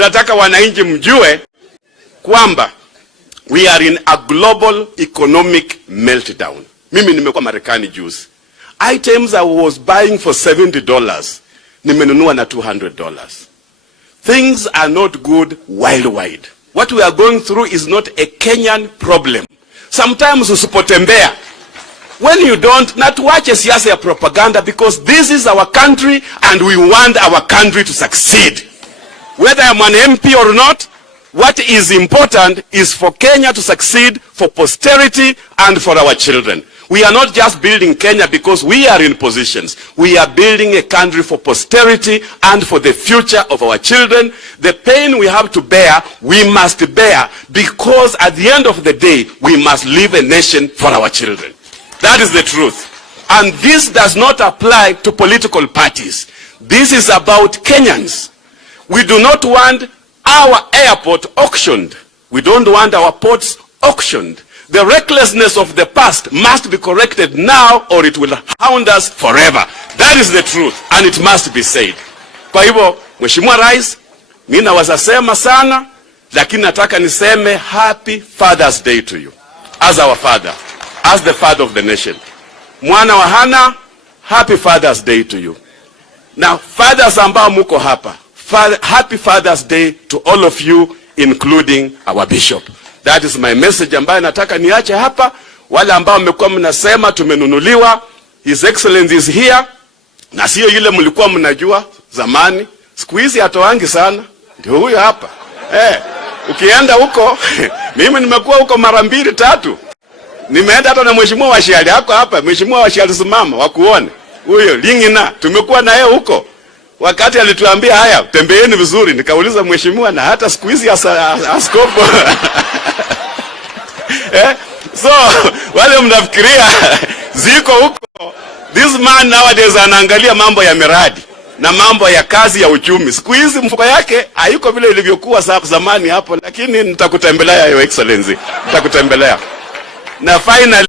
Nataka wananchi mjue kwamba we are in a global economic meltdown. Mimi nimekuwa Marekani juzi. Items I was buying for $70, nimenunua na $200. Things are not good worldwide. What we are going through is not a Kenyan problem. Sometimes usipotembea, when you don't, na tuache siasa ya propaganda, because this is our country and we want our country to succeed. Whether I'm an MP or not, what is important is for Kenya to succeed, for posterity and for our children. We are not just building Kenya because we are in positions. We are building a country for posterity and for the future of our children. The pain we have to bear, we must bear, because at the end of the day, we must leave a nation for our children. That is the truth. And this does not apply to political parties. This is about Kenyans. We do not want our airport auctioned. We don't want our ports auctioned. The recklessness of the past must be corrected now, or it will hound us forever. That is the truth, and it must be said. Kwa hivyo, Mheshimiwa Rais, mimi nawasema sana, lakini nataka niseme Happy Father's Day to you. As our father, as the father of the nation. Mwana wa Hana, Happy Father's Day to you. Now, fathers ambao muko hapa, Happy Father's Day to all of you, including our bishop. That is my message ambayo nataka niache hapa. Wale ambao mmekuwa mnasema tumenunuliwa, His Excellency is here, na sio yule mlikuwa mnajua zamani. Siku hizi hatoangi sana, ndio huyo hapa. Ukienda huko, mimi nimekuwa huko mara 2 3. Nimeenda hata na Mheshimiwa Washiali hako hapa, Mheshimiwa Washiali simama wakuone. Huyo Lingina, tumekuwa na yeye huko. Wakati alituambia haya, tembeeni vizuri, nikauliza Mheshimiwa, na hata siku hizi askofu. So, wale mnafikiria ziko huko, this man nowadays anaangalia mambo ya miradi na mambo ya kazi ya uchumi. Siku hizi mfuko yake hayuko vile ilivyokuwa zamani hapo, lakini nitakutembelea, Your Excellency. Nitakutembelea. Na finally